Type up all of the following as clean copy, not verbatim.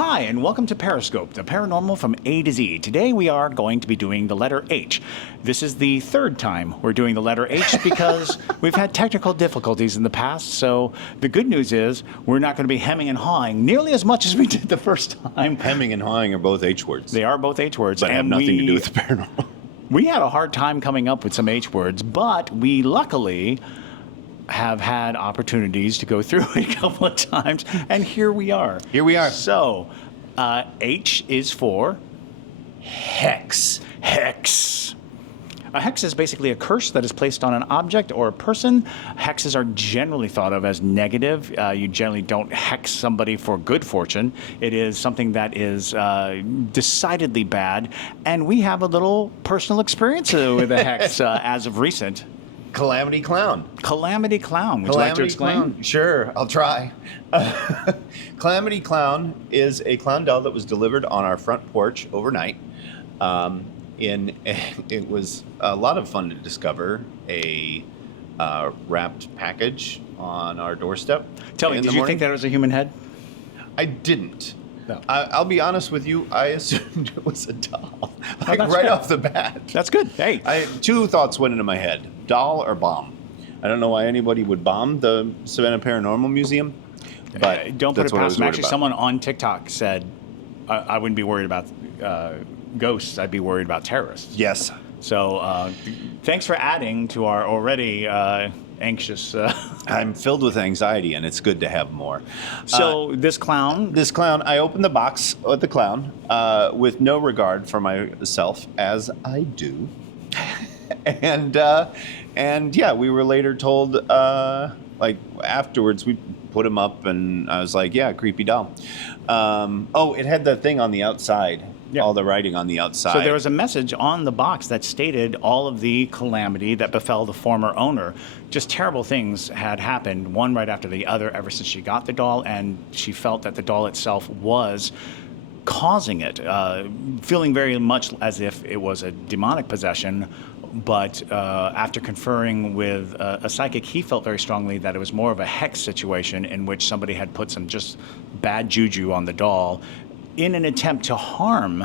Hi, and welcome to Periscope, the paranormal from A to Z. Today we are going to be doing the letter H. This is the third time we're doing the letter H because we've had technical difficulties in the past. So the good news is we're not going to be hemming and hawing nearly as much as we did the first time. Hemming and hawing are both H words. They are both H words. But have nothing to do with the paranormal. We had a hard time coming up with some H words, but we luckily have had opportunities to go through it a couple of times, and here we are. Here we are. So, H is for Hex. hex. A hex is basically a curse that is placed on an object or a person. Hexes are generally thought of as negative. You generally don't hex somebody for good fortune. It is something that is decidedly bad, and we have a little personal experience with a hex as of recent. Calamity Clown. Calamity Clown. Would you like to explain? Clown. Sure, I'll try. Calamity Clown is a clown doll that was delivered on our front porch overnight. It was a lot of fun to discover a wrapped package on our doorstep. Tell me, did you think that was a human head? I didn't. No. I'll be honest with you. I assumed it was a doll, like that's right good. off the bat. That's good. Hey. Two thoughts went into my head: doll or bomb. I don't know why anybody would bomb the Savannah Paranormal Museum, but don't put that's it what I past was them. worried Actually, about. someone on TikTok said, I wouldn't be worried about ghosts. I'd be worried about terrorists. Yes. So thanks for adding to our already anxious. I'm filled with anxiety, and it's good to have more. So this clown. This clown, I opened the box with the clown with no regard for myself, as I do. And yeah, we were later told, like afterwards, we put him up, and I was like, yeah, creepy doll. It had the thing on the outside. Yeah. All the writing on the outside. So there was a message on the box that stated all of the calamity that befell the former owner. Just terrible things had happened, one right after the other, ever since she got the doll, and she felt that the doll itself was causing it, feeling very much as if it was a demonic possession. But after conferring with a psychic, he felt very strongly that it was more of a hex situation in which somebody had put some just bad juju on the doll in an attempt to harm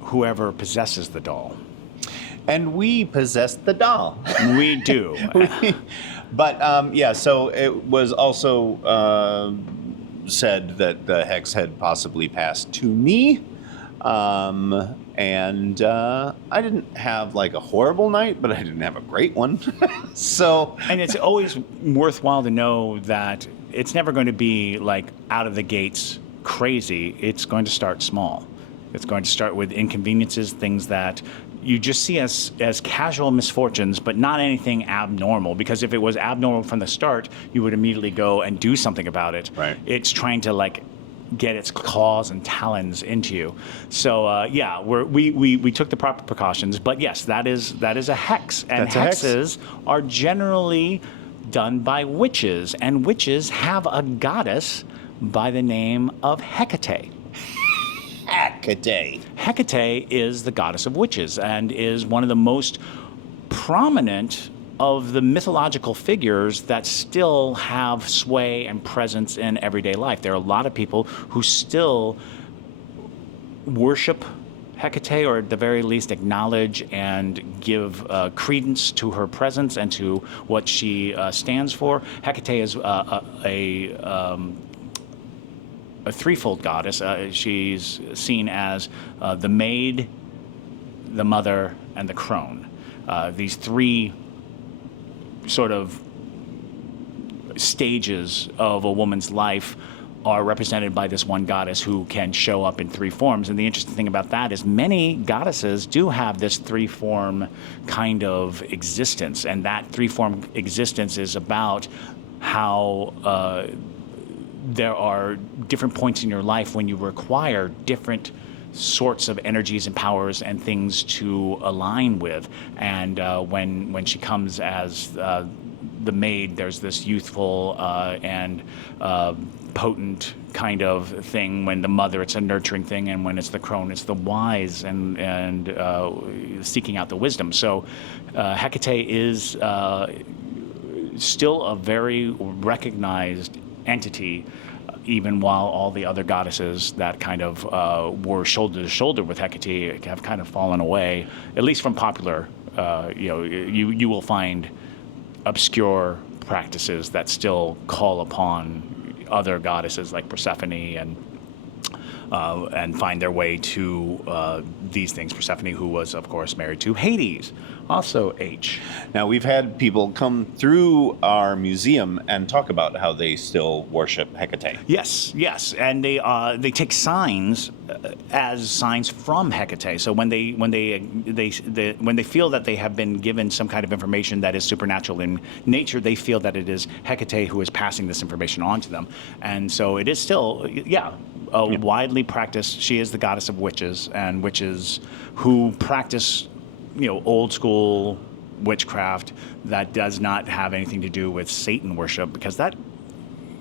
whoever possesses the doll. And we possessed the doll. We do. But so it was also said that the hex had possibly passed to me. And I didn't have like a horrible night, but I didn't have a great one. And it's always worthwhile to know that it's never going to be like out of the gates crazy. It's going to start small. It's going to start with inconveniences, things that you just see as casual misfortunes, but not anything abnormal. Because if it was abnormal from the start, you would immediately go and do something about it. Right. It's trying to like get its claws and talons into you. So we took the proper precautions. But yes, that is a hex, and That's a hex. hexes are generally done by witches, and witches have a goddess by the name of Hecate. Hecate. Hecate is the goddess of witches and is one of the most prominent of the mythological figures that still have sway and presence in everyday life. There are a lot of people who still worship Hecate, or at the very least acknowledge and give credence to her presence and to what she stands for. Hecate is a threefold goddess. She's seen as the maid, the mother, and the crone. These three sort of stages of a woman's life are represented by this one goddess who can show up in three forms. And the interesting thing about that is many goddesses do have this three-form kind of existence. And that three-form existence is about how there are different points in your life when you require different sorts of energies and powers and things to align with. And when she comes as the maid, there's this youthful and potent kind of thing. When the mother, it's a nurturing thing, and when it's the crone, it's the wise and seeking out the wisdom. So Hecate is still a very recognized entity even while all the other goddesses that kind of were shoulder to shoulder with Hecate have kind of fallen away, at least from popular. You will find obscure practices that still call upon other goddesses like Persephone and find their way to these things. Persephone, who was, of course, married to Hades, also H. Now, we've had people come through our museum and talk about how they still worship Hecate. Yes, and they take signs as signs from Hecate. So when they feel that they have been given some kind of information that is supernatural in nature, they feel that it is Hecate who is passing this information on to them, and so it is still, widely practiced. She is the goddess of witches, and witches who practice, old school witchcraft that does not have anything to do with Satan worship, because that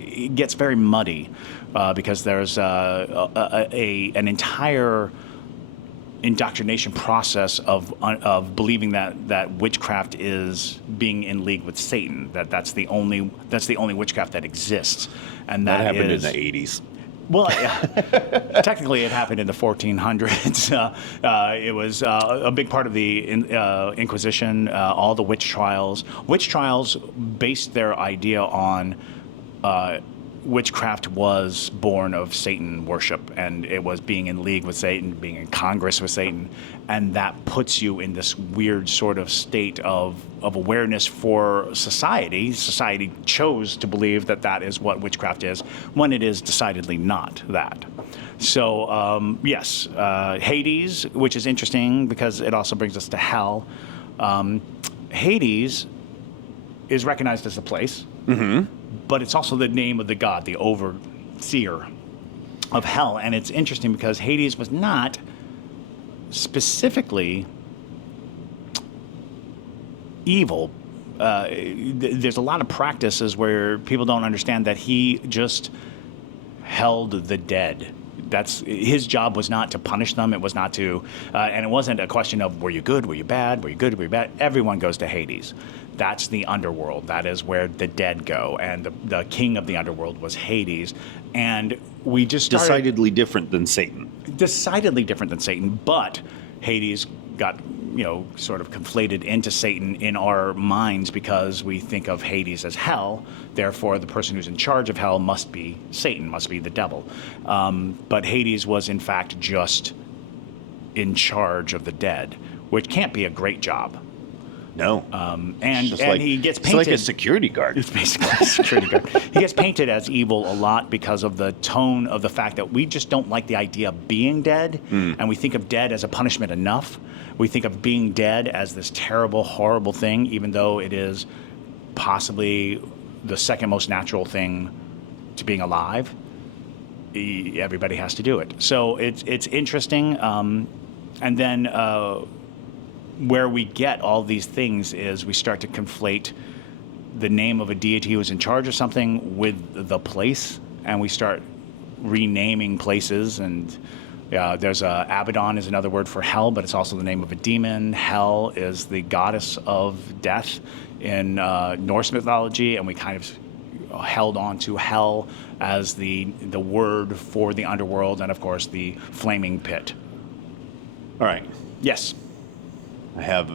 it gets very muddy, because there's an entire indoctrination process of believing that witchcraft is being in league with Satan. That's the only witchcraft that exists, and that happened in the 80s. Well, technically, it happened in the 1400s. It was a big part of the Inquisition, all the witch trials. Witch trials based their idea on witchcraft was born of Satan worship, and it was being in league with Satan, being in Congress with Satan, and that puts you in this weird sort of state of awareness for society. Society chose to believe that is what witchcraft is, when it is decidedly not that. So, yes, Hades, which is interesting because it also brings us to hell. Hades is recognized as a place. Mm-hmm. But it's also the name of the god, the overseer of hell. And it's interesting because Hades was not specifically evil. There's a lot of practices where people don't understand that he just held the dead. That's his job. Was not to punish them. It was not to, and it wasn't a question of were you good, were you bad, were you good, were you bad. Everyone goes to Hades. That's the underworld. That is where the dead go, and the king of the underworld was Hades. And we just started, decidedly different than Satan. Decidedly different than Satan, but Hades got sort of conflated into Satan in our minds because we think of Hades as hell. Therefore, the person who's in charge of hell must be Satan, must be the devil. But Hades was in fact just in charge of the dead, which can't be a great job. No. And he gets painted. It's like a security guard. It's basically a security guard. He gets painted as evil a lot because of the tone of the fact that we just don't like the idea of being dead, and we think of dead as a punishment enough. We think of being dead as this terrible, horrible thing, even though it is possibly the second most natural thing to being alive. Everybody has to do it. So it's interesting. And then where we get all these things is we start to conflate the name of a deity who is in charge of something with the place, and we start renaming places. And there's Abaddon is another word for hell, but it's also the name of a demon. Hel is the goddess of death in Norse mythology, and we kind of held on to hell as the word for the underworld, and of course the flaming pit. All right. Yes. I have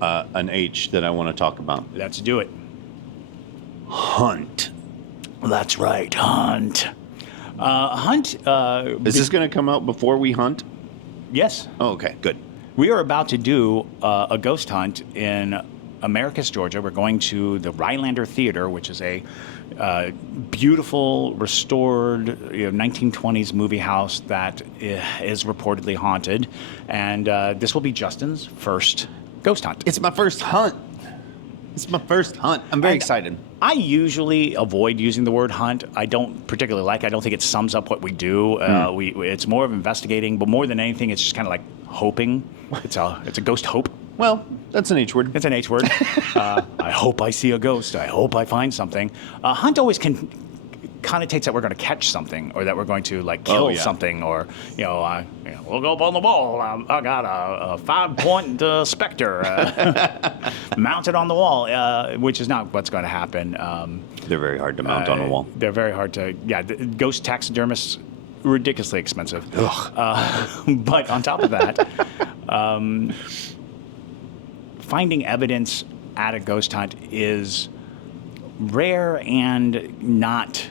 an H that I want to talk about. Let's do it. Hunt. That's right, Hunt. Hunt. Is this going to come out before we hunt? Yes. Oh, okay, good. We are about to do a ghost hunt in Americus, Georgia. We're going to the Rylander Theater, which is a beautiful, restored 1920s movie house that is reportedly haunted. And this will be Justin's first ghost hunt. It's my first hunt. I'm very excited. I usually avoid using the word hunt. I don't particularly like it. I don't think it sums up what we do. It's more of investigating, but more than anything, it's just kind of like hoping. It's a ghost hope. Well, that's an H word. It's an H word. I hope I see a ghost. I hope I find something. Hunt always connotates that we're going to catch something or that we're going to like kill something, or we'll go up on the wall. I got a 5-point specter mounted on the wall, which is not what's going to happen. They're very hard to mount on a wall. They're very hard to. Yeah, ghost taxidermists, ridiculously expensive. But on top of that, finding evidence at a ghost hunt is rare and not.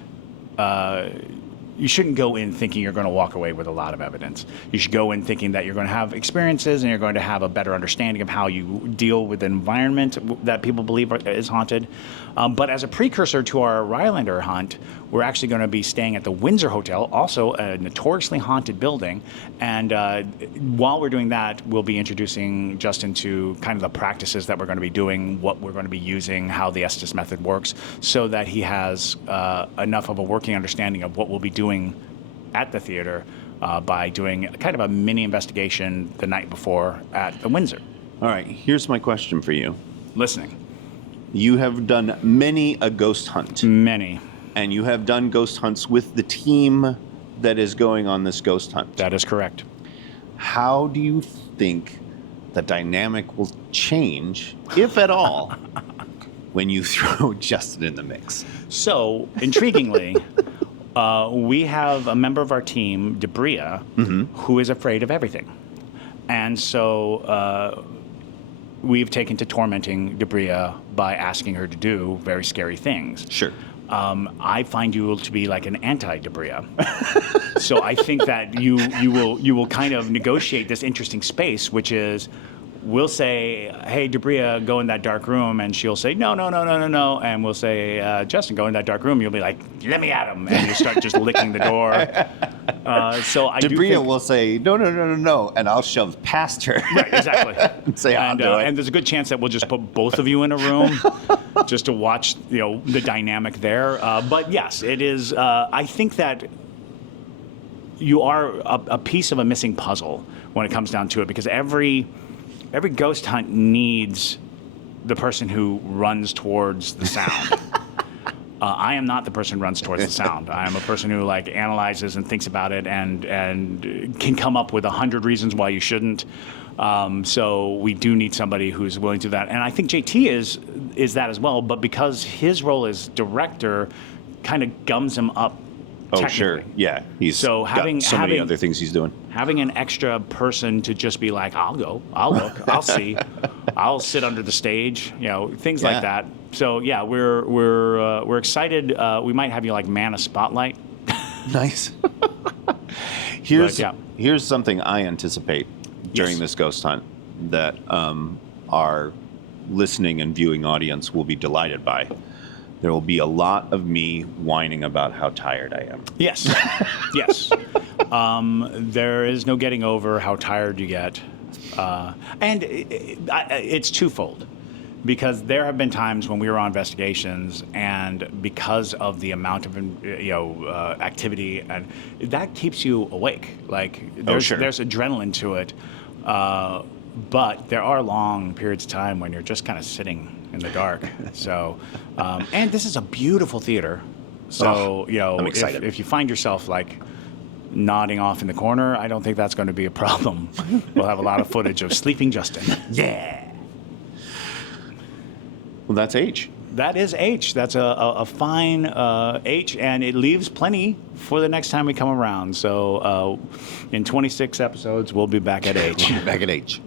You shouldn't go in thinking you're going to walk away with a lot of evidence. You should go in thinking that you're going to have experiences and you're going to have a better understanding of how you deal with the environment that people believe is haunted. But as a precursor to our Rylander hunt, we're actually going to be staying at the Windsor Hotel, also a notoriously haunted building. And while we're doing that, we'll be introducing Justin to kind of the practices that we're going to be doing, what we're going to be using, how the Estes method works, so that he has enough of a working understanding of what we'll be doing at the theater by doing kind of a mini investigation the night before at the Windsor. All right, here's my question for you. Listening. You have done many a ghost hunt. Many. And you have done ghost hunts with the team that is going on this ghost hunt. That is correct. How do you think the dynamic will change, if at all, when you throw Justin in the mix? So, intriguingly, we have a member of our team, Debria, who is afraid of everything. And so we've taken to tormenting Debria by asking her to do very scary things. Sure. I find you to be like an anti-Debria. So I think that you will kind of negotiate this interesting space, which is, we'll say, hey, Debria, go in that dark room, and she'll say, no, and we'll say, Justin, go in that dark room. You'll be like, let me at him, and you start just licking the door. So I Debria will say, no, and I'll shove past her. Right, exactly. And say, I'll do it. And there's a good chance that we'll just put both of you in a room just to watch, the dynamic there. But yes, it is. I think that you are a piece of a missing puzzle when it comes down to it, because every ghost hunt needs the person who runs towards the sound. I am not the person who runs towards the sound. I am a person who analyzes and thinks about it and can come up with 100 reasons why you shouldn't. So we do need somebody who's willing to do that. And I think JT is that as well, but because his role as director kind of gums him up. Oh, sure. Yeah. He's got many other things he's doing. Having an extra person to just be like, I'll go, I'll look, I'll see, I'll sit under the stage, things like that. So yeah, we're excited. We might have you man a spotlight. Nice. Here's something I anticipate during this ghost hunt that our listening and viewing audience will be delighted by. There will be a lot of me whining about how tired I am. Yes. Yes. There is no getting over how tired you get. And it's twofold. Because there have been times when we were on investigations, and because of the amount of activity, and that keeps you awake. There's adrenaline to it. But there are long periods of time when you're just kind of sitting in the dark. So, and this is a beautiful theater. So, I'm excited. If you find yourself nodding off in the corner, I don't think that's going to be a problem. We'll have a lot of footage of sleeping Justin. Yeah. Well, that's H. That is H. That's a fine H, and it leaves plenty for the next time we come around. So in 26 episodes, we'll be back at H. Back at H.